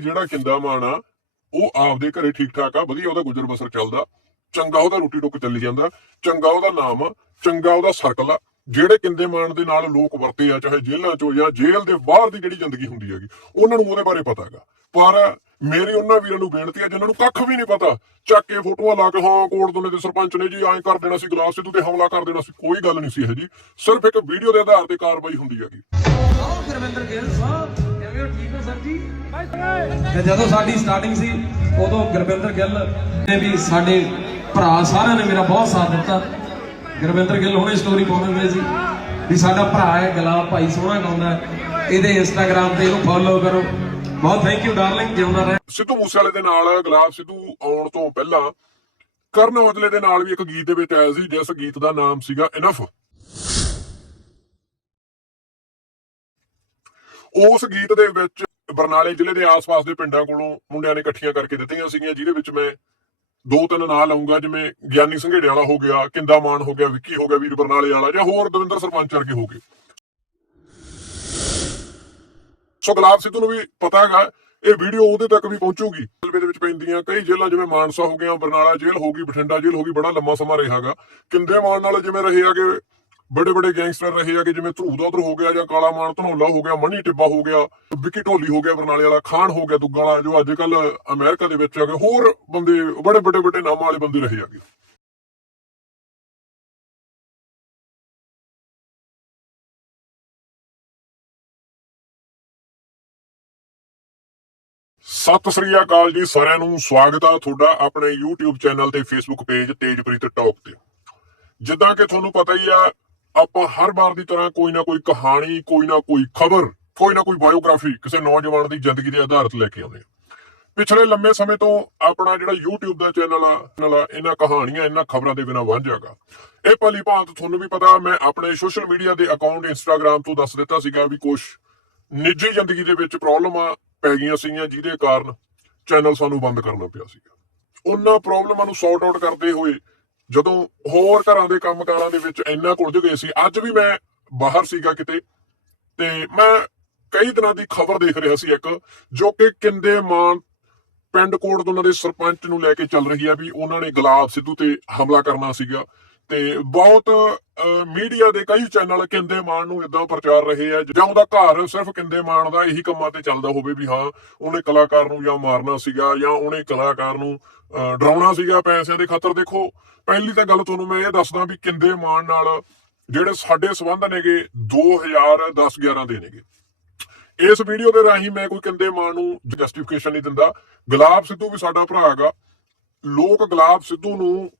ਜਿਹੜਾ ਕਿੰਦਾ ਮਾਨ ਆ, ਉਹ ਆਪਦੇ ਘਰੇ ਠੀਕ ਠਾਕ ਆ, ਵਧੀਆ ਉਹਦਾ ਗੁਜ਼ਰ ਬਸਰ ਚੱਲਦਾ। ਚੰਗਾ ਉਹਦਾ ਰੋਟੀ ਟੁੱਕ ਚੱਲੀ ਜਾਂਦਾ, ਚੰਗਾ ਉਹਦਾ ਨਾਮ ਆ ਚੰਗਾ ਉਹਦਾ ਸਰਕਲ ਆ। ਜਿਹੜੇ ਕਿੰਦੇ ਮਾਨ ਦੇ ਨਾਲ ਲੋਕ ਵਰਤੇ ਆ, ਚਾਹੇ ਜੇਲ੍ਹਾਂ ਚੋਂ ਜਾਂ ਜੇਲ੍ਹ ਦੇ ਬਾਹਰ ਦੀ ਜਿਹੜੀ ਜ਼ਿੰਦਗੀ ਹੁੰਦੀ ਹੈਗੀ, ਉਹਨਾਂ ਨੂੰ ਉਹਦੇ ਬਾਰੇ ਪਤਾ ਹੈਗਾ। ਪਰ ਮੇਰੀ ਉਹਨਾਂ ਵੀਰਾਂ ਨੂੰ ਬੇਨਤੀ ਹੈ ਜਿਨ੍ਹਾਂ ਨੂੰ ਕੱਖ ਵੀ ਨਹੀਂ ਪਤਾ, ਚੱਕ ਕੇ ਫੋਟੋਆਂ ਲਾ ਕੇ, ਹਾਂ ਕੋਟ ਦੋਨੇ ਦੇ ਸਰਪੰਚ ਨੇ ਜੀ, ਐਂ ਕਰ ਦੇਣਾ ਸੀ, ਗਲਾਸ ਸਿੱਧੂ ਤੇ ਹਮਲਾ ਕਰ ਦੇਣਾ ਸੀ, ਕੋਈ ਗੱਲ ਨਹੀਂ ਸੀ ਇਹ ਜੀ। ਸਿਰਫ ਇੱਕ ਵੀਡੀਓ ਦੇ ਆਧਾਰ ਤੇ ਕਾਰਵਾਈ ਹੁੰਦੀ ਹੈਗੀ। ਆਓ ਗੁਰਵਿੰਦਰ ਗਿੱਲ ਸਾਹਿਬ। ਕਿਵੇਂ ਹੋ, ਠੀਕ ਹੋ ਸਰ ਜੀ? ਤੇ ਜਦੋਂ ਸਾਡੀ ਸਟਾਰਟਿੰਗ ਸੀ, ਉਦੋਂ ਗੁਰਵਿੰਦਰ ਗਿੱਲ ਨੇ ਵੀ ਸਾਡੇ ਭਰਾ ਸਾਰਿਆਂ ਨੇ ਮੇਰਾ ਬਹੁਤ ਸਾਥ ਦਿੱਤਾ। ਗੁਰਵਿੰਦਰ ਗਿੱਲ ਹੁਣੇ ਸਟੋਰੀ ਪਾਉਂਦੇ ਹੁੰਦੇ ਸੀ ਵੀ ਸਾਡਾ ਭਰਾ ਹੈ, ਗੁਲਾਬ ਭਾਈ ਸੋਹਣਾ ਗਾਉਂਦਾ ਇਹਦੇ ਇੰਸਟਾਗ੍ਰam ਤੇ ਇਹਨੂੰ ਫੋਲੋ ਕਰੋ। ਬਹੁਤ ਥੈਂਕ ਯੂ ਡਾਰਲਿੰਗ ਜਿਉਂਦਾ ਰਹੇ ਸਿੱਧੂ ਮੂਸੇਵਾਲੇ ਦੇ ਨਾਲ, ਗੁਲਾਬ ਸਿੱਧੂ ਆਉਣ ਤੋਂ ਪਹਿਲਾਂ ਕਰਨ ਔਜਲੇ ਦੇ ਨਾਲ ਵੀ ਇੱਕ ਗੀਤ ਦੇ ਵਿੱਚ ਆਇਆ ਸੀ, ਜਿਸ ਗੀਤ ਦਾ ਨਾਮ ਸੀਗਾ ਇਨਫ ਉਸ ਗੀਤ ਦੇ ਵਿੱਚ ਬਰਨਾਲੇ ਜ਼ਿਲ੍ਹੇ ਦੇ ਆਸ-ਪਾਸ ਦੇ ਪਿੰਡਾਂ ਕੋਲੋਂ ਮੁੰਡਿਆਂ ਨੇ ਇਕੱਠੀਆਂ ਕਰਕੇ ਦਿੱਤੀਆਂ ਸੀਗੀਆਂ, ਜਿਹਦੇ ਵਿੱਚ ਮੈਂ ਦੋ ਤਿੰਨ ਨਾਂ ਲਾਉਂਗਾ ਜਿਵੇਂ ਗਿਆਨੀ ਸੰਘੇੜੇ ਵਾਲਾ ਹੋ ਗਿਆ, ਕਿੰਦਾ ਮਾਨ ਹੋ ਗਿਆ, ਵਿੱਕੀ ਹੋ ਗਿਆ, ਵੀਰ ਬਰਨਾਲੇ ਵਾਲਾ ਜਾਂ ਹੋਰ ਦਵਿੰਦਰ ਸਰਪੰਚ ਵਰਗੇ ਹੋ ਗਏ। ਸੋ ਗੁਲਾਬ ਸਿੱਧੂ ਨੂੰ ਵੀ ਪਤਾ ਹੈਗਾ, ਇਹ ਵੀਡੀਓ ਉਹਦੇ ਤੱਕ ਵੀ ਪਹੁੰਚੂਗੀ। ਰੇਲਵੇ ਦੇ ਵਿੱਚ ਪੈਂਦੀਆਂ ਕਈ ਜੇਲ੍ਹਾਂ, ਜਿਵੇਂ ਮਾਨਸਾ ਹੋ ਗਿਆ, ਬਰਨਾਲਾ ਜੇਲ੍ਹ ਹੋ ਗਈ, ਬਠਿੰਡਾ ਜੇਲ੍ਹ ਹੋ ਗਈ, ਬੜਾ ਲੰਮਾ ਸਮਾਂ ਰਿਹਾਗਾ ਕਿੰਦੇ ਮਾਨ ਨਾਲ ਜਿਵੇਂ ਰਹੇ ਆਗੇ ਬੜੇ ਬੜੇ ਗੈਂਗਸਟਰ ਰਹੇ ਆ ਆਗੇ ਜਿਵੇਂ ਧਰੂਦਾ ਉਧਰ ਹੋ ਗਿਆ ਜਾਂ ਕਾਲਾ ਮਾਨ, ਧਨੋਲਾ ਹੋ ਗਿਆ ਮਣੀ ਟਿੱਬਾ ਹੋ ਗਿਆ, ਵਿੱਕੀ ਢੋਲੀ ਹੋ ਗਿਆ, ਬਰਨਾਲੇ ਵਾਲਾ, ਖਾਨ ਹੋ ਗਿਆ ਦੁੱਗਾ ਵਾਲਾ, ਜੋ ਅੱਜ ਕੱਲ ਅਮਰੀਕਾ ਦੇ ਵਿੱਚ ਆਗੇ ਹੋਰ ਬੰਦੇ ਬੜੇ ਬੜੇ ਬੜੇ ਨਾਮਾਂ ਵਾਲੇ ਬੰਦੇ ਰਹੇ ਆਗੇ ਸਤਿ ਸ੍ਰੀ ਅਕਾਲ ਜੀ, ਸਾਰਿਆਂ ਨੂੰ ਸਵਾਗਤ ਆ ਤੁਹਾਡਾ ਆਪਣੇ YouTube ਚੈਨਲ ਤੇ Facebook ਪੇਜ ਤੇਜਪ੍ਰੀਤ ਟਾਕ ਤੇ। ਜਿੱਦਾਂ ਕਿ ਤੁਹਾਨੂੰ ਪਤਾ ਹੀ ਆ ਆਪਾਂ ਹਰ ਵਾਰ ਦੀ ਤਰ੍ਹਾਂ ਕੋਈ ਨਾ ਕੋਈ ਕਹਾਣੀ, ਕੋਈ ਨਾ ਕੋਈ ਖਬਰ, ਕੋਈ ਨਾ ਕੋਈ ਬਾਇਓਗ੍ਰਾਫੀ ਕਿਸੇ ਨੌਜਵਾਨ ਦੀ ਜ਼ਿੰਦਗੀ ਦੇ ਆਧਾਰਿਤ ਲੈ ਕੇ ਆਉਂਦੇ ਹਾਂ ਪਿਛਲੇ ਲੰਮੇ ਸਮੇਂ ਤੋਂ ਆਪਣਾ ਜਿਹੜਾ YouTube ਦਾ ਚੈਨਲ ਆ ਨਾਲ ਇਹਨਾਂ ਕਹਾਣੀਆਂ, ਇਹਨਾਂ ਖਬਰਾਂ ਦੇ ਬਿਨਾਂ ਵਾਂਝਾਗਾ ਇਹ ਭਲੀ ਭਾਂਤ ਤੁਹਾਨੂੰ ਵੀ ਪਤਾ, ਮੈਂ ਆਪਣੇ ਸੋਸ਼ਲ ਮੀਡੀਆ ਦੇ ਅਕਾਊਂਟ Instagram ਤੋਂ ਦੱਸ ਦਿੱਤਾ ਸੀਗਾ ਵੀ ਕੁਝ ਨਿੱਜੀ ਜ਼ਿੰਦਗੀ ਦੇ ਵਿੱਚ ਪ੍ਰੋਬਲਮਾਂ ਪੈ ਗਈਆਂ ਸੀਗੀਆਂ, ਜਿਹਦੇ ਕਾਰਨ ਚੈਨਲ ਸਾਨੂੰ ਬੰਦ ਕਰਨਾ ਪਿਆ ਸੀਗਾ। ਉਹਨਾਂ ਪ੍ਰੋਬਲਮਾਂ ਨੂੰ ਸੌਰਟ ਆਊਟ ਕਰਦੇ ਹੋਏ ਜਦੋਂ ਹੋਰ ਘਰਾਂ ਦੇ ਕੰਮਕਾਰਾਂ ਦੇ ਵਿੱਚ ਇੰਨਾ ਕੁਲਝ ਗਏ ਸੀ, ਅੱਜ ਵੀ ਮੈਂ ਬਾਹਰ ਸੀਗਾ ਕਿਤੇ ਤੇ ਮੈਂ ਕਈ ਦਿਨਾਂ ਦੀ ਖਬਰ ਦੇਖ ਰਿਹਾ ਸੀ ਇੱਕ, ਜੋ ਕਿ ਕਿੰਦੇ ਮਾਨ ਪਿੰਡ ਕੋਟ ਉਹਨਾਂ ਦੇ ਸਰਪੰਚ ਨੂੰ ਲੈ ਕੇ ਚੱਲ ਰਹੀ ਆ ਵੀ ਉਹਨਾਂ ਨੇ ਗੁਲਾਬ ਸਿੱਧੂ ਤੇ ਹਮਲਾ ਕਰਨਾ ਸੀਗਾ। ਤੇ ਬਹੁਤ ਮੀਡੀਆ ਦੇ ਕਈ ਚੈਨਲ ਕਿੰਦੇ ਮਾਨ ਨੂੰ ਇਦਾਂ ਪ੍ਰਚਾਰ ਰਹੇ ਆ, ਜਾਂ ਉਹਦਾ ਘਰ ਸਿਰਫ ਕਿੰਦੇ ਮਾਨ ਦਾ ਇਹੀ ਕੰਮਾਂ ਤੇ ਚੱਲਦਾ ਹੋਵੇ ਵੀ ਹਾਂ, ਉਹਨੇ ਕਲਾਕਾਰ ਨੂੰ ਜਾਂ ਮਾਰਨਾ ਸੀਗਾ, ਜਾਂ ਉਹਨੇ ਕਲਾਕਾਰ ਨੂੰ ਡਰਾਉਣਾ ਸੀਗਾ ਪੈਸਿਆਂ ਦੇ ਖਾਤਰ। ਦੇਖੋ, ਪਹਿਲੀ ਤਾਂ ਗੱਲ ਤੁਹਾਨੂੰ ਮੈਂ ਇਹ ਦੱਸਦਾ ਵੀ ਕਿੰਦੇ ਮਾਨ ਨਾਲ ਜਿਹੜੇ ਸਾਡੇ ਸਬੰਧ ਨੇਗੇ 2010-11 ਦੇ ਨੇਗੇ। ਇਸ ਵੀਡੀਓ ਦੇ ਰਾਹੀਂ ਮੈਂ ਕੋਈ ਕਿੰਦੇ ਮਾਨ ਨੂੰ ਜਸਟੀਫਿਕੇਸ਼ਨ ਨਹੀਂ ਦਿੰਦਾ। ਗੁਲਾਬ ਸਿੱਧੂ ਵੀ ਸਾਡਾ ਭਰਾ ਹੈਗਾ। ਲੋਕ ਗੁਲਾਬ ਸਿੱਧੂ ਨੂੰ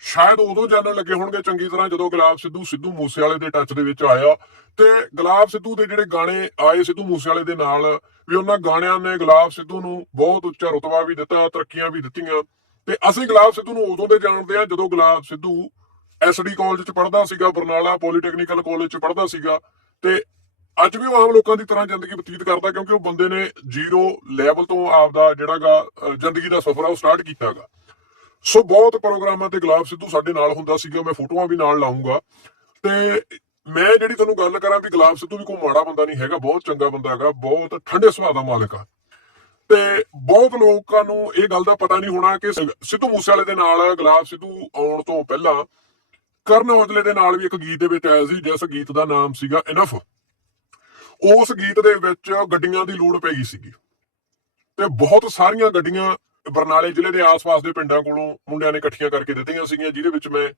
ਸ਼ਾਇਦ ਉਦੋਂ ਜਾਣਨ ਲੱਗੇ ਹੋਣਗੇ ਚੰਗੀ ਤਰ੍ਹਾਂ ਜਦੋਂ ਗੁਲਾਬ ਸਿੱਧੂ ਸਿੱਧੂ ਮੂਸੇਵਾਲੇ ਦੇ ਟੱਚ ਦੇ ਵਿੱਚ ਆਇਆ। ਤੇ ਗੁਲਾਬ ਸਿੱਧੂ ਦੇ ਜਿਹੜੇ ਗਾਣੇ ਆਏ ਸਿੱਧੂ ਮੂਸੇਵਾਲੇ ਦੇ ਨਾਲ ਵੀ ਉਹਨਾਂ ਗਾਣਿਆਂ ਨੇ ਗੁਲਾਬ ਸਿੱਧੂ ਨੂੰ ਬਹੁਤ ਉੱਚਾ ਰੁਤਬਾ ਵੀ ਦਿੱਤਾ ਤਰੱਕੀਆਂ ਵੀ ਦਿੱਤੀਆਂ। ਤੇ ਅਸੀਂ ਗੁਲਾਬ ਸਿੱਧੂ ਨੂੰ ਉਦੋਂ ਦੇ ਜਾਣਦੇ ਆ ਜਦੋਂ ਗੁਲਾਬ ਸਿੱਧੂ ਐਸਡੀ ਕਾਲਜ ਚ ਪੜ੍ਹਦਾ ਸੀਗਾ ਬਰਨਾਲਾ ਪੋਲੀਟੈਕਨੀਕਲ ਕਾਲਜ ਚ ਪੜ੍ਹਦਾ ਸੀਗਾ। ਤੇ ਅੱਜ ਵੀ ਉਹ ਆਮ ਲੋਕਾਂ ਦੀ ਤਰ੍ਹਾਂ ਜ਼ਿੰਦਗੀ ਬਤੀਤ ਕਰਦਾ ਕਿਉਂਕਿ ਉਹ ਬੰਦੇ ਨੇ ਜ਼ੀਰੋ ਲੈਵਲ ਤੋਂ ਆਪਦਾ ਜਿਹੜਾਗਾ ਅਹ, ਜ਼ਿੰਦਗੀ ਦਾ ਸਫ਼ਰ ਆ ਉਹ ਸਟਾਰਟ ਕੀਤਾਗਾ। ਸੋ ਬਹੁਤ ਪ੍ਰੋਗਰਾਮਾਂ ਤੇ ਗੁਲਾਬ ਸਿੱਧੂ ਸਾਡੇ ਨਾਲ ਹੁੰਦਾ ਸੀਗਾ, ਮੈਂ ਫੋਟੋਆਂ ਵੀ ਨਾਲ ਲਾਉਂਗਾ ਤੇ ਮੈਂ ਜਿਹੜੀ ਤੁਹਾਨੂੰ ਗੱਲ ਕਰਾਂ ਵੀ ਗੁਲਾਬ ਸਿੱਧੂ ਵੀ ਕੋਈ ਮਾੜਾ ਬੰਦਾ ਨਹੀਂ ਹੈਗਾ, ਬਹੁਤ ਚੰਗਾ ਬੰਦਾ ਹੈਗਾ, ਬਹੁਤ ਠੰਡੇ ਸੁਭਾਅ ਦਾ ਮਾਲਕ ਆ। ਤੇ ਬਹੁਤ ਲੋਕਾਂ ਨੂੰ ਇਹ ਗੱਲ ਦਾ ਪਤਾ ਨਹੀਂ ਹੋਣਾ ਕਿ ਸਿੱਧੂ ਮੂਸੇਵਾਲੇ ਦੇ ਨਾਲ ਗੁਲਾਬ ਸਿੱਧੂ ਆਉਣ ਤੋਂ ਪਹਿਲਾਂ ਕਰਨ ਔਜਲੇ ਦੇ ਨਾਲ ਵੀ ਇੱਕ ਗੀਤ ਦੇ ਵਿੱਚ ਆਇਆ ਸੀ, ਜਿਸ ਗੀਤ ਦਾ ਨਾਮ ਸੀਗਾ ਇਨਫ ਉਸ ਗੀਤ ਦੇ ਵਿੱਚ ਗੱਡੀਆਂ ਦੀ ਲੋੜ ਪੈ ਗਈ ਸੀਗੀ। ਤੇ ਬਹੁਤ ਸਾਰੀਆਂ ਗੱਡੀਆਂ ਬਰਨਾਲੇ ਜ਼ਿਲ੍ਹੇ ਦੇ ਆਸ-ਪਾਸ ਦੇ ਪਿੰਡਾਂ ਕੋਲੋਂ ਮੁੰਡਿਆਂ ਨੇ ਇਕੱਠੀਆਂ ਕਰਕੇ ਦਿੱਤੀਆਂ ਸੀਗੀਆਂ, ਜਿਹਦੇ ਵਿੱਚ ਮੈਂ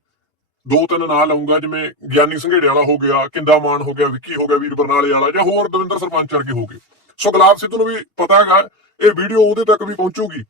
ਦੋ ਤਿੰਨ ਨਾਂ ਲਾਉਂਗਾ ਜਿਵੇਂ ਗਿਆਨੀ ਸੰਘੇੜੇ ਵਾਲਾ ਹੋ ਗਿਆ, ਕਿੰਦਾ ਮਾਨ ਹੋ ਗਿਆ, ਵਿੱਕੀ ਹੋ ਗਿਆ, ਵੀਰ ਬਰਨਾਲੇ ਵਾਲਾ ਜਾਂ ਹੋਰ ਦਵਿੰਦਰ ਸਰਪੰਚ ਵਰਗੇ ਹੋ ਗਏ। ਸੋ ਗੁਲਾਬ ਸਿੱਧੂ ਨੂੰ ਵੀ ਪਤਾ ਹੈਗਾ, ਇਹ ਵੀਡੀਓ ਉਹਦੇ ਤੱਕ ਵੀ ਪਹੁੰਚੂਗੀ।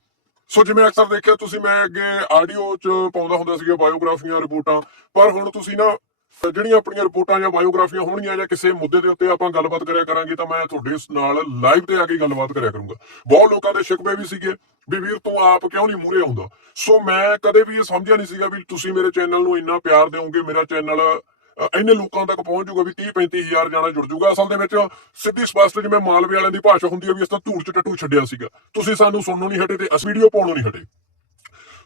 ਸੋ ਜਿਵੇਂ ਅਕਸਰ ਦੇਖਿਆ, ਤੁਸੀਂ ਮੈਂ ਅੱਗੇ ਆਡੀਓ 'ਚ ਪਾਉਂਦਾ ਹੁੰਦਾ ਸੀਗਾ ਬਾਇਓਗ੍ਰਾਫੀਆਂ ਰਿਪੋਰਟਾਂ, ਪਰ ਹੁਣ ਤੁਸੀਂ ਨਾ ਜਿਹੜੀਆਂ ਆਪਣੀਆਂ ਰਿਪੋਰਟਾਂ ਜਾਂ ਬਾਇਓਗ੍ਰਾਫੀਆਂ ਹੋਣਗੀਆਂ ਜਾਂ ਕਿਸੇ ਮੁੱਦੇ ਦੇ ਉੱਤੇ ਆਪਾਂ ਗੱਲਬਾਤ ਕਰਿਆ ਕਰਾਂਗੇ, ਤਾਂ ਮੈਂ ਤੁਹਾਡੇ ਨਾਲ ਲਾਈਵ ਤੇ ਆ ਕੇ ਗੱਲਬਾਤ ਕਰਿਆ ਕਰੂੰਗਾ। ਬਹੁਤ ਲੋਕਾਂ ਦੇ ਸ਼ਿਕਵੇ ਵੀ ਸੀਗੇ ਵੀ ਵੀਰ ਤੂੰ ਆਪ ਕਿਉਂ ਨਹੀਂ ਮੂਰੇ ਆਉਂਦਾ? ਸੋ ਮੈਂ ਕਦੇ ਵੀ ਇਹ ਸਮਝਿਆ ਨਹੀਂ ਸੀਗਾ ਵੀ ਤੁਸੀਂ ਮੇਰੇ ਚੈਨਲ ਨੂੰ ਇੰਨਾ ਪਿਆਰ ਦਿਓਗੇ, ਮੇਰਾ ਚੈਨਲ ਇੰਨੇ ਲੋਕਾਂ ਤੱਕ ਪਹੁੰਚ ਜੂਗਾ ਵੀ 30 35 ਹਜ਼ਾਰ ਜਾਣਾ ਜੁੜ ਜੂਗਾ। ਅਸਲ ਦੇ ਵਿੱਚ ਸਿੱਧੀ ਸਪਸ਼ਟ ਜਿਵੇਂ ਮਾਲਵੇ ਵਾਲਿਆਂ ਦੀ ਭਾਸ਼ਾ ਹੁੰਦੀ ਹੈ ਵੀ ਅਸੀਂ ਤਾਂ ਧੂੜ ਚ ਟੱਟੂ ਛੱਡਿਆ ਸੀਗਾ। ਤੁਸੀਂ ਸਾਨੂੰ ਸੁਣਨੋਂ ਨਹੀਂ ਹਟੇ ਤੇ ਅਸੀਂ ਵੀਡੀਓ ਪਾਉਣੋਂ ਨਹੀਂ ਹਟੇ।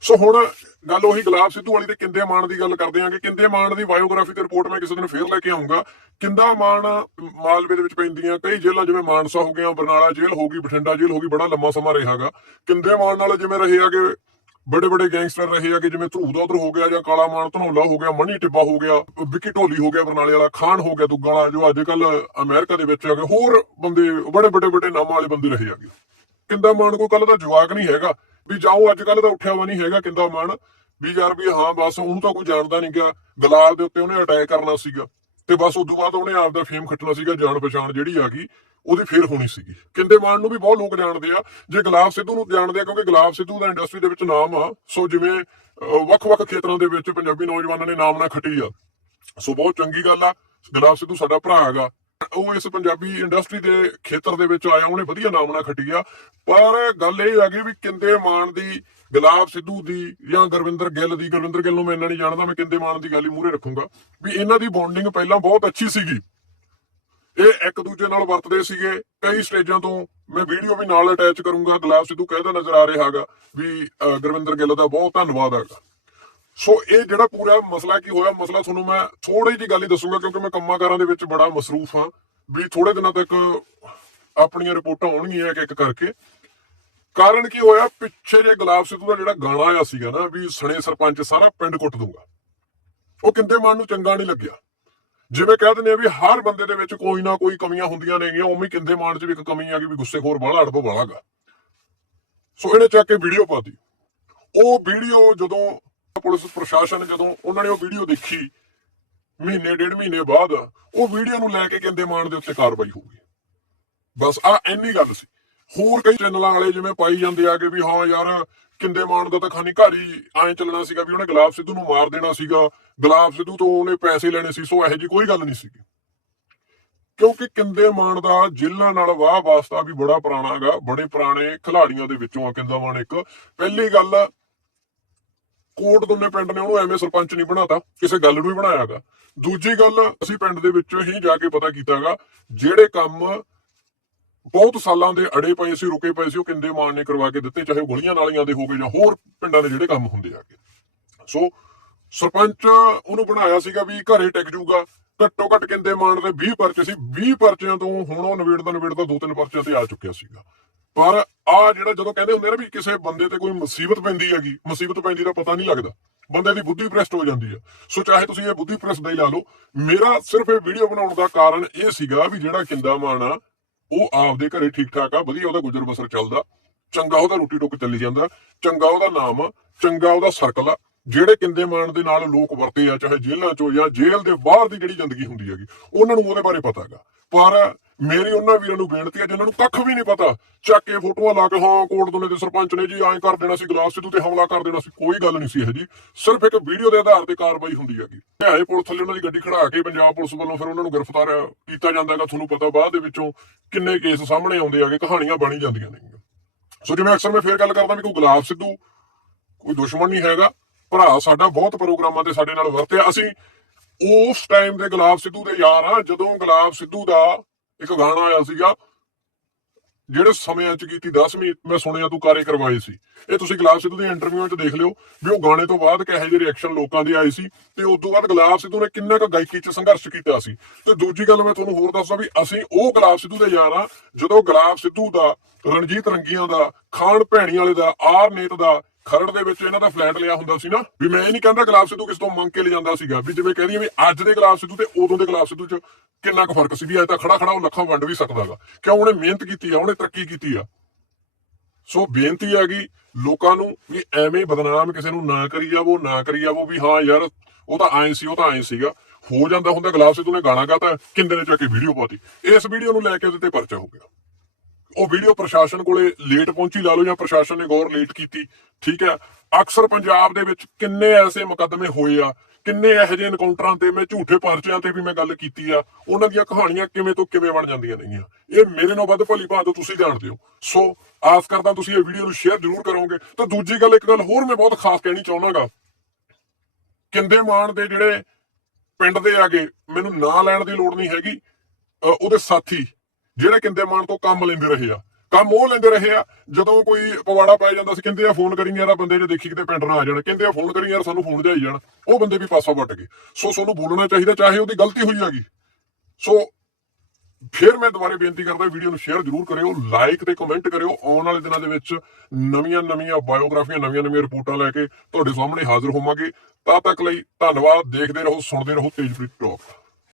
ਸੋ ਹੁਣ ਗੱਲ ਉਹੀ ਗੁਲਾਬ ਸਿੱਧੂ ਵਾਲੀ ਤੇ ਕਿੰਦੇ ਮਾਨ ਦੀ ਗੱਲ ਕਰਦੇ ਆਂ ਕਿ ਕਿੰਦੇ ਮਾਨ ਦੀ ਬਾਇਓਗ੍ਰਾਫੀ ਤੇ ਰਿਪੋਰਟ ਮੈਂ ਕਿਸੇ ਦਿਨ ਫੇਰ ਲੈ ਕੇ ਆਉਂਗਾ ਕਿੰਦਾ ਮਾਨ ਮਾਲਵੇ ਦੇ ਵਿੱਚ ਪੈਂਦੀਆਂ, ਕਈ ਜੇਲ੍ਹਾਂ ਜਿਵੇਂ ਮਾਨਸਾ ਹੋ ਗਿਆ, ਬਰਨਾਲਾ ਜੇਲ੍ਹ ਹੋ ਗਈ, ਬਠਿੰਡਾ ਜੇਲ੍ਹ ਹੋ ਗਈ, ਬੜਾ ਲੰਮਾ ਸਮਾਂ ਰਿਹਾਗਾ ਕਿੰਦੇ ਮਾਨ ਨਾਲ ਜਿਵੇਂ ਰਹੇ ਆਗੇ ਬੜੇ ਬੜੇ ਗੈਂਗਸਟਰ ਰਹੇ ਆ ਕਿ ਜਿਵੇਂ ਧਰੂਦ ਉਧਰ ਹੋ ਗਿਆ ਜਾਂ ਕਾਲਾ ਮਾਨ, ਧਨੌਲਾ ਹੋ ਗਿਆ ਮਣੀ ਟਿੱਬਾ ਹੋ ਗਿਆ, ਵਿੱਕੀ ਢੋਲੀ ਹੋ ਗਿਆ ਬਰਨਾਲੇ ਵਾਲਾ, ਖਾਨ ਹੋ ਗਿਆ ਦੁੱਗਾ ਵਾਲਾ, ਜੋ ਅੱਜ ਕੱਲ ਅਮਰੀਕਾ ਦੇ ਵਿੱਚ ਹੈਗੇ ਹੋਰ ਬੰਦੇ ਬੜੇ ਬੜੇ ਬੜੇ ਨਾਮਾਂ ਵਾਲੇ ਬੰਦੇ ਰਹੇ ਆਗੇ ਕਿੰਦਾ ਮਾਨ ਕੋਈ ਕੱਲ ਦਾ ਜਵਾਕ ਨਹੀਂ ਹੈਗਾ। ਵੀ ਜਾਓ ਅੱਜ ਕੱਲ ਤਾਂ ਉੱਠਿਆ ਵਾ ਨਹੀਂ ਹੈਗਾ ਕਿੰਦਾ ਮਾਨ ਵੀ ਯਾਰ ਵੀ ਹਾਂ, ਬਸ ਉਹਨੂੰ ਤਾਂ ਕੋਈ ਜਾਣਦਾ ਨਹੀਂ ਗਿਆ ਗਲਾਲ ਦੇ ਉੱਤੇ ਉਹਨੇ ਅਟੈਕ ਕਰਨਾ ਸੀਗਾ। ਤੇ ਬਸ ਉਦੋਂ ਬਾਅਦ ਉਹਨੇ ਆਪਦਾ ਫੇਮ ਖੱਟਣਾ ਸੀਗਾ ਜਾਣ ਪਛਾਣ ਜਿਹੜੀ ਆ ਗਈ, ਉਹਦੀ ਫੇਰ ਹੋਣੀ ਸੀਗੀ। ਕਿੰਦੇ ਮਾਨ ਨੂੰ ਵੀ ਬਹੁਤ ਲੋਕ ਜਾਣਦੇ ਆ। ਜੇ ਗੁਲਾਬ ਸਿੱਧੂ ਨੂੰ ਜਾਣਦੇ ਆ, ਕਿਉਂਕਿ ਗੁਲਾਬ ਸਿੱਧੂ ਦਾ ਇੰਡਸਟਰੀ ਦੇ ਵਿੱਚ ਨਾਮ ਆ। ਸੋ ਜਿਵੇਂ ਵੱਖ-ਵੱਖ ਖੇਤਰਾਂ ਦੇ ਵਿੱਚ ਪੰਜਾਬੀ ਨੌਜਵਾਨਾਂ ਨੇ ਨਾਮ ਨਾ ਖੱਟੀ ਆ। ਸੋ ਬਹੁਤ ਚੰਗੀ ਗੱਲ ਆ। ਗੁਲਾਬ ਸਿੱਧੂ ਸਾਡਾ ਭਰਾ ਹੈਗਾ। ਉਹ ਇਸ ਪੰਜਾਬੀ ਇੰਡਸਟਰੀ ਦੇ ਖੇਤਰ ਦੇ ਵਿੱਚ ਆਇਆ ਉਹਨੇ ਵਧੀਆ ਨਾਮ ਨਾ ਪਰ ਗੱਲ ਇਹ ਆ ਗਈ ਵੀ ਕਿੰਦੇ ਮਾਨ ਦੀ, ਗੁਲਾਬ ਸਿੱਧੂ ਦੀ ਜਾਂ ਗੁਰਵਿੰਦਰ ਗਿੱਲ ਦੀ, ਗੁਰਵਿੰਦਰ ਗਿੱਲ ਨੂੰ ਮੈਂ ਇੰਨਾ ਨਹੀਂ ਜਾਣਦਾ, ਮੈਂ ਕਿੰਦੇ ਮਾਨ ਦੀ ਗੱਲ ਹੀ ਮੂਹਰੇ ਰੱਖੂੰਗਾ, ਵੀ ਇਹਨਾਂ ਦੀ ਬੌਂਡਿੰਗ ਪਹਿਲਾਂ ਬਹੁਤ ਅੱਛੀ ਸੀਗੀ। ਇਹ ਇੱਕ ਦੂਜੇ ਨਾਲ ਵਰਤਦੇ ਸੀਗੇ, ਕਈ ਸਟੇਜਾਂ ਤੋਂ ਮੈਂ ਵੀਡੀਓ ਵੀ ਨਾਲ ਅਟੈਚ ਕਰੂੰਗਾ, ਗੁਲਾਬ ਸਿੱਧੂ ਕਹਿੰਦਾ ਨਜ਼ਰ ਆ ਰਿਹਾ ਹੈਗਾ ਵੀ ਗੁਰਵਿੰਦਰ ਗਿੱਲ ਦਾ ਬਹੁਤ ਧੰਨਵਾਦ ਹੈਗਾ। ਸੋ ਇਹ ਜਿਹੜਾ ਪੂਰਾ ਮਸਲਾ ਕੀ ਹੋਇਆ, ਮਸਲਾ ਤੁਹਾਨੂੰ ਮੈਂ ਥੋੜੀ ਜੀ ਗੱਲ ਹੀ ਦੱਸੂਗਾ, ਕਿਉਂਕਿ ਮੈਂ ਕੰਮਾਂ-ਕਾਰਾਂ ਦੇ ਵਿੱਚ ਬੜਾ ਮਸਰੂਫ ਹਾਂ। ਵੀ ਥੋੜੇ ਦਿਨਾਂ ਤੱਕ ਆਪਣੀਆਂ ਰਿਪੋਰਟਾਂ ਆਉਣਗੀਆਂ ਇੱਕ ਇੱਕ ਕਰਕੇ। ਕਾਰਨ ਕੀ ਹੋਇਆ, ਪਿੱਛੇ ਜੇ ਗੁਲਾਬ ਸਿੱਧੂ ਦਾ ਜਿਹੜਾ ਗਾਣਾ ਆਇਆ ਸੀਗਾ ਨਾ, ਵੀ ਸਣੇ ਸਰਪੰਚ ਸਾਰਾ ਪਿੰਡ ਕੁੱਟ ਦੂੰਗਾ ਉਹ ਕਿੰਦੇ ਮਨ ਨੂੰ ਚੰਗਾ ਨਹੀਂ ਲੱਗਿਆ। ਜਿਵੇਂ ਕਹਿ ਦਿੰਦੇ ਆ ਵੀ ਹਰ ਬੰਦੇ ਦੇ ਵਿੱਚ ਕੋਈ ਨਾ ਕੋਈ ਕਮੀਆਂ ਹੁੰਦੀਆਂ ਨੇਗੀਆਂ, ਉਵੇਂ ਹੀ ਕਿੰਦੇ ਮਾਨ 'ਚ ਵੀ ਇੱਕ ਕਮੀ ਆ ਗਈ ਵੀ ਗੁੱਸੇਖੋਰ ਬਾਹਲਾ ਅੜਬ ਵਾਲਾਗਾ ਸੋ ਇਹਨੇ ਚੱਕ ਕੇ ਵੀਡੀਓ ਪਾਤੀ ਉਹ ਵੀਡੀਓ ਜਦੋਂ ਪੁਲਿਸ ਪ੍ਰਸ਼ਾਸਨ ਜਦੋਂ ਉਹਨਾਂ ਨੇ ਉਹ ਵੀਡੀਓ ਦੇਖੀ, ਮਹੀਨੇ, ਡੇਢ ਮਹੀਨੇ ਬਾਅਦ, ਉਹ ਵੀਡੀਓ ਨੂੰ ਲੈ ਕੇ ਕਹਿੰਦੇ ਮਾਨ ਦੇ ਉੱਤੇ ਕਾਰਵਾਈ ਹੋ ਬਸ ਆ ਇੰਨੀ ਗੱਲ ਸੀ। ਹੋਰ ਕਈ ਚੈਨਲਾਂ ਵਾਲੇ ਜਿਵੇਂ ਪਾਈ ਜਾਂਦੇ ਆ ਕਿ ਵੀ ਹਾਂ ਯਾਰ, ਕਿੰਦੇ ਮਾਨ ਦਾ ਤਾਂ ਖਾਨੀ ਘਰ ਹੀ ਐਂ ਚੱਲਣਾ ਸੀਗਾ ਵੀ ਉਹਨੇ ਗੁਲਾਬ ਸਿੱਧੂ ਨੂੰ ਮਾਰ ਦੇਣਾ ਸੀਗਾ। ਗੁਲਾਬ ਸਿੱਧੂ ਤੋਂ ਉਹਨੇ ਪੈਸੇ ਲੈਣੇ ਸੀ, ਸੋ ਇਹੋ ਜੀ ਕੋਈ ਗੱਲ ਨਹੀਂ ਸੀਗੀ। ਕਿਉਂਕਿ ਕਿੰਦੇ ਮਾਨ ਦਾ ਜ਼ਿਲ੍ਹਾ ਨਾਲ ਵਾਹ ਵਾਸਤਾ ਵੀ ਬੜਾ ਪੁਰਾਣਾ ਹੈਗਾ। ਬੜੇ ਪੁਰਾਣੇ ਖਿਲਾੜੀਆਂ ਦੇ ਵਿੱਚੋਂ ਆ ਕਿੰਦਾ ਮਾਨ ਇੱਕ। ਪਹਿਲੀ ਗੱਲ ਕੋਟ ਦੁੰਨੇ ਪਿੰਡ ਨੇ ਉਹਨੂੰ ਐਵੇਂ ਸਰਪੰਚ ਨਹੀਂ ਬਣਾਤਾ, ਕਿਸੇ ਗੱਲ ਨੂੰ ਹੀ ਬਣਾਇਆਗਾ। ਦੂਜੀ ਗੱਲ, ਅਸੀਂ ਪਿੰਡ ਦੇ ਵਿੱਚ ਹੀ ਜਾ ਕੇ ਪਤਾ ਕੀਤਾਗਾ, ਜਿਹੜੇ ਕੰਮ ਬਹੁਤ ਸਾਲਾਂ ਦੇ ਅੜੇ ਪਏ ਸੀ, ਰੁਕੇ ਪਏ ਸੀ, ਉਹ ਕਿੰਦੇ ਮਾਨ ਨੇ ਕਰਵਾ ਕੇ ਦਿੱਤੇ, ਚਾਹੇ ਉਹ ਗਲੀਆਂ ਨਾਲੀਆਂ ਦੇ ਹੋਗੇ ਜਾਂ ਹੋਰ ਪਿੰਡਾਂ ਦੇ ਜਿਹੜੇ ਕੰਮ ਹੁੰਦੇ ਆਗੇ ਸੋ ਸਰਪੰਚ ਉਹਨੂੰ ਬਣਾਇਆ ਸੀਗਾ ਵੀ ਘਰੇ ਟਿਕ ਜੂਗਾ, ਘੱਟੋ ਘੱਟ ਕਿੰਦੇ ਮਾਨ ਦੇ 20 ਪਰਚੇ ਸੀ 20 ਪਰਚਿਆਂ ਤੋਂ ਹੁਣ ਉਹ ਨਵੇੜਦਾ ਨਵੇੜਦਾ ਦੋ ਤਿੰਨ ਪਰਚਿਆਂ ਤੇ ਆ ਚੁੱਕਿਆ ਸੀਗਾ। ਪਰ ਆ ਜਿਹੜਾ ਜਦੋਂ ਕਹਿੰਦੇ ਹੁੰਦੇ ਨੇ ਵੀ ਕਿਸੇ ਬੰਦੇ ਤੇ ਕੋਈ ਮੁਸੀਬਤ ਪੈਂਦੀ ਹੈਗੀ, ਮੁਸੀਬਤ ਪੈਂਦੀ ਦਾ ਪਤਾ ਨਹੀਂ ਲੱਗਦਾ, ਬੰਦੇ ਦੀ ਬੁੱਧੀ ਭ੍ਰਿਸ਼ਟ ਹੋ ਜਾਂਦੀ ਹੈ ਸੋ ਚਾਹੇ ਤੁਸੀਂ ਇਹ ਬੁੱਧੀ ਭ੍ਰਿਸ਼ਟ ਦਾ ਹੀ ਲਾ ਲਓ, ਮੇਰਾ ਸਿਰਫ ਇਹ ਵੀਡੀਓ ਬਣਾਉਣ ਦਾ ਕਾਰਨ ਇਹ ਸੀਗਾ ਵੀ ਜਿਹੜਾ ਕਿੰਦਾ ਮਾਨ ਆ, ਉਹ ਆਪਦੇ ਘਰੇ ਠੀਕ ਠਾਕ ਆ, ਵਧੀਆ ਉਹਦਾ ਗੁਜ਼ਰ ਬਸਰ ਚੱਲਦਾ, ਚੰਗਾ ਉਹਦਾ ਰੋਟੀ ਟੁੱਕ ਚੱਲੀ ਜਾਂਦਾ, ਚੰਗਾ ਉਹਦਾ ਨਾਮ ਆ, ਚੰਗਾ ਉਹਦਾ ਸਰਕਲ ਆ, ਜਿਹੜੇ ਕਿੰਦੇ ਮਾਨ ਦੇ ਨਾਲ ਲੋਕ ਵਰਤੇ ਆ, ਚਾਹੇ ਜੇਲ੍ਹਾਂ ਚੋਂ ਜਾਂ ਜੇਲ੍ਹ ਦੇ ਬਾਹਰ ਦੀ ਜਿਹੜੀ ਜ਼ਿੰਦਗੀ ਹੁੰਦੀ ਹੈਗੀ, ਉਹਨਾਂ ਨੂੰ ਉਹਦੇ ਬਾਰੇ ਪਤਾ ਹੈਗਾ। ਪਰ ਮੇਰੀ ਉਹਨਾਂ ਵੀਰਾਂ ਨੂੰ ਬੇਨਤੀ ਹੈ, ਜਿਨ੍ਹਾਂ ਨੂੰ ਕੱਖ ਵੀ ਨਹੀਂ ਪਤਾ, ਚੱਕ ਕੇ ਫੋਟੋਆਂ ਲਾ ਕੇ, ਹਾਂ ਕੋਟ ਦੁਨੇ ਦੇ ਸਰਪੰਚ ਨੇ ਜੀ, ਐਂ ਕਰ ਦੇਣਾ ਸੀ, ਗਲਾਸ ਸਿੱਧੂ ਤੇ ਹਮਲਾ ਕਰ ਦੇਣਾ ਸੀ, ਕੋਈ ਗੱਲ ਨਹੀਂ ਸੀ ਇਹ ਜੀ। ਸਿਰਫ ਇੱਕ ਵੀਡੀਓ ਦੇ ਆਧਾਰ ਤੇ ਕਾਰਵਾਈ ਹੁੰਦੀ ਹੈਗੀ। ਨਿਆਏ ਪੁਲਿਸ ਥੱਲੇ ਉਹਨਾਂ ਦੀ ਗੱਡੀ ਖੜਾ ਕੇ ਪੰਜਾਬ ਪੁਲਿਸ ਵੱਲੋਂ ਫਿਰ ਉਹਨਾਂ ਨੂੰ ਗ੍ਰਿਫਤਾਰ ਕੀਤਾ ਜਾਂਦਾ ਹੈਗਾ। ਤੁਹਾਨੂੰ ਪਤਾ ਬਾਅਦ ਦੇ ਵਿੱਚੋਂ ਕਿੰਨੇ ਕੇਸ ਸਾਹਮਣੇ ਆਉਂਦੇ ਆਗੇ ਕਹਾਣੀਆਂ ਬਣੀ ਜਾਂਦੀਆਂ ਨੇ ਸੋ ਜਿਵੇਂ ਅਕਸਰ ਮੈਂ ਫੇਰ ਗੱਲ ਕਰਦਾ ਵੀ ਕੋਈ ਗੁਲਾਬ ਸਿੱਧੂ, ਕੋਈ ਦੁਸ਼ਮਣ ਨਹੀਂ ਹੈਗਾ। ਭਰਾ ਸਾਡਾ ਬਹੁਤ ਪ੍ਰੋਗਰਾਮਾਂ ਤੇ ਸਾਡੇ ਨਾਲ ਵਰਤਿਆ। ਅਸੀਂ ਉਸ ਟਾਈਮ ਦੇ ਗੁਲਾਬ ਸਿੱਧੂ ਦੇ ਯਾਰ ਆ ਜਦੋਂ ਗੁਲਾਬ ਸਿੱਧੂ ਦਾ ਇੱਕ ਗਾਣਾ ਆਇਆ ਸੀਗਾ, ਜਿਹੜੇ ਸਮਿਆਂ ਚ ਕੀਤੀ 10ਵੀਂ ਮੈਂ ਸੁਣਿਆ, ਤੂੰ ਕਾਰੇ ਕਰਵਾਏ ਸੀ। ਇਹ ਤੁਸੀਂ ਗੁਲਾਬ ਸਿੱਧੂ ਦੀਆਂ ਇੰਟਰਵਿਊਆਂ ਚ ਦੇਖ ਲਿਓ, ਵੀ ਉਹ ਗਾਣੇ ਤੋਂ ਬਾਅਦ ਕਿਹੋ ਜਿਹੇ ਰਿਐਕਸ਼ਨ ਲੋਕਾਂ ਦੇ ਆਏ ਸੀ ਤੇ ਉਸ ਤੋਂ ਬਾਅਦ ਗੁਲਾਬ ਸਿੱਧੂ ਨੇ ਕਿੰਨਾ ਕੁ ਗਾਇਕੀ ਚ ਸੰਘਰਸ਼ ਕੀਤਾ ਸੀ। ਤੇ ਦੂਜੀ ਗੱਲ ਮੈਂ ਤੁਹਾਨੂੰ ਹੋਰ ਦੱਸਦਾ ਵੀ ਅਸੀਂ ਉਹ ਗੁਲਾਬ ਸਿੱਧੂ ਦੇ ਯਾਰ ਆ ਜਦੋਂ ਗੁਲਾਬ ਸਿੱਧੂ ਦਾ, ਰਣਜੀਤ ਰੰਗੀਆਂ ਦਾ ਖਾਨ ਭੈਣੀ ਵਾਲੇ ਦਾ ਆਰ ਨੇਤ ਦਾ ਖਰੜ ਦੇ ਵਿੱਚ ਇਹਨਾਂ ਦਾ ਫਲੈਟ ਲਿਆ ਹੁੰਦਾ ਸੀ ਨਾ, ਵੀ ਮੈਂ ਇਹ ਨਹੀਂ ਕਹਿੰਦਾ ਗੁਲਾਬ ਸਿੱਧੂ ਕਿਸ ਤੋਂ ਮੰਗ ਕੇ ਲਿਜਾਂਦਾ ਸੀਗਾ, ਵੀ ਜਿਵੇਂ ਕਹਿੰਦੀ ਵੀ ਅੱਜ ਦੇ ਗੁਲਾਬ ਸਿੱਧੂ ਤੇ ਉਦੋਂ ਦੇ ਗੁਲਾਬ ਸਿੱਧੂ ਚ ਕਿੰਨਾ ਕੁ ਫ਼ਰਕ ਸੀ, ਵੀ ਅੱਜ ਤਾਂ ਖੜਾ ਖੜਾ ਉਹ ਲੱਖਾਂ ਵੰਡ ਵੀ ਸਕਦਾਗਾ। ਕਿਉਂ ਉਹਨੇ ਮਿਹਨਤ ਕੀਤੀ ਆ, ਉਹਨੇ ਤਰੱਕੀ ਕੀਤੀ ਆ। ਸੋ ਬੇਨਤੀ ਹੈਗੀ ਲੋਕਾਂ ਨੂੰ ਵੀ ਐਵੇਂ ਬਦਨਾਮ ਕਿਸੇ ਨੂੰ ਨਾ ਕਰੀ ਜਾਵੋ, ਨਾ ਕਰੀ ਜਾਵੋ, ਵੀ ਹਾਂ ਯਾਰ, ਉਹ ਤਾਂ ਐਂ ਸੀ, ਉਹ ਤਾਂ ਐਂ ਸੀਗਾ। ਹੋ ਜਾਂਦਾ ਹੁੰਦਾ ਗੁਲਾਬ ਸਿੱਧੂ ਨੇ ਗਾਣਾ ਗਾਤਾ ਕਿੰਦੇ ਨੇ ਚੱਕ ਕੇ ਵੀਡੀਓ ਪਾਤੀ। ਇਸ ਵੀਡੀਓ ਨੂੰ ਲੈ ਕੇ ਉਹਦੇ ਤੇ ਪਰਚਾ ਹੋ ਗਿਆ। ਉਹ ਵੀਡੀਓ ਪ੍ਰਸ਼ਾਸਨ ਕੋਲੇ ਲੇਟ ਪਹੁੰਚੀ ਲਾ ਲਓ ਜਾਂ ਪ੍ਰਸ਼ਾਸਨ ਨੇ ਗੌਰ ਲੇਟ ਕੀਤੀ ਠੀਕ ਹੈ? ਅਕਸਰ ਪੰਜਾਬ ਦੇ ਵਿੱਚ ਕਿੰਨੇ ਐਸੇ ਮੁਕੱਦਮੇ ਹੋਏ ਆ ਕਿੰਨੇ ਇਹੋ ਜਿਹੇ ਐਨਕਾਊਂਟਰਾਂ ਤੇ ਮੈਂ ਝੂਠੇ ਪਰਚਿਆਂ ਤੇ ਵੀ ਮੈਂ ਗੱਲ ਕੀਤੀ ਆ ਉਹਨਾਂ ਦੀਆਂ ਕਹਾਣੀਆਂ ਕਿਵੇਂ ਤੋਂ ਕਿਵੇਂ ਬਣ ਜਾਂਦੀਆਂ ਨੇਗੀਆਂ? ਇਹ ਮੇਰੇ ਨਾਲ ਵੱਧ ਭਲੀ ਭਾਂਤ ਤੁਸੀਂ ਜਾਣਦੇ ਹੋ। ਸੋ ਆਸ ਕਰਦਾ ਤੁਸੀਂ ਇਹ ਵੀਡੀਓ ਨੂੰ ਸ਼ੇਅਰ ਜ਼ਰੂਰ ਕਰੋਗੇ। ਤੇ ਦੂਜੀ ਗੱਲ ਇੱਕ ਗੱਲ ਹੋਰ ਮੈਂ ਬਹੁਤ ਖਾਸ ਕਹਿਣੀ ਚਾਹੁੰਦਾਗਾ ਕਿੰਦੇ ਮਾਨ ਦੇ ਜਿਹੜੇ ਪਿੰਡ ਦੇ ਆਗੇ ਮੈਨੂੰ ਨਾਂ ਲੈਣ ਦੀ ਲੋੜ ਨਹੀਂ ਹੈਗੀ ਅ, ਉਹਦੇ ਸਾਥੀ ਜਿਹੜੇ ਕਿੰਦੇ ਮਾਨ ਤੋਂ ਕੰਮ ਲੈਂਦੇ ਰਹੇ ਆ, ਕੰਮ ਉਹ ਲੈਂਦੇ ਰਹੇ ਆ, ਜਦੋਂ ਕੋਈ ਪਵਾੜਾ ਪੈ ਜਾਂਦਾ ਸੀ, ਕਹਿੰਦੇ ਆ ਫੋਨ ਕਰੀ ਯਾਰ, ਆਹ ਬੰਦੇ ਨੇ ਦੇਖੀ ਕਿਤੇ ਪਿੰਡ ਨਾ ਆ ਜਾਣ, ਕਹਿੰਦੇ ਆ ਫੋਨ ਕਰੀ ਯਾਰ, ਸਾਨੂੰ ਫੋਨ ਜਾਈ ਜਾਣ, ਉਹ ਬੰਦੇ ਵੀ ਪਾਸਾ ਵੱਟ ਗਏ। ਸੋ ਸਾਨੂੰ ਬੋਲਣਾ ਚਾਹੀਦਾ, ਚਾਹੇ ਉਹਦੀ ਗਲਤੀ ਹੋਈ ਹੈਗੀ। ਸੋ ਫਿਰ ਮੈਂ ਦੁਬਾਰੇ ਬੇਨਤੀ ਕਰਦਾ, ਵੀਡੀਓ ਨੂੰ ਸ਼ੇਅਰ ਜ਼ਰੂਰ ਕਰਿਓ ਲਾਈਕ ਤੇ ਕਮੈਂਟ ਕਰਿਓ, ਆਉਣ ਵਾਲੇ ਦਿਨਾਂ ਦੇ ਵਿੱਚ ਨਵੀਆਂ ਨਵੀਆਂ ਬਾਇਓਗ੍ਰਾਫੀਆਂ ਨਵੀਆਂ ਨਵੀਆਂ ਰਿਪੋਰਟਾਂ ਲੈ ਕੇ ਤੁਹਾਡੇ ਸਾਹਮਣੇ ਹਾਜ਼ਰ ਹੋਵਾਂਗੇ। ਤਦ ਤੱਕ ਲਈ ਧੰਨਵਾਦ, ਦੇਖਦੇ ਰਹੋ, ਸੁਣਦੇ ਰਹੋ, ਤੇਜਪ੍ਰੀਤ ਟਾਕ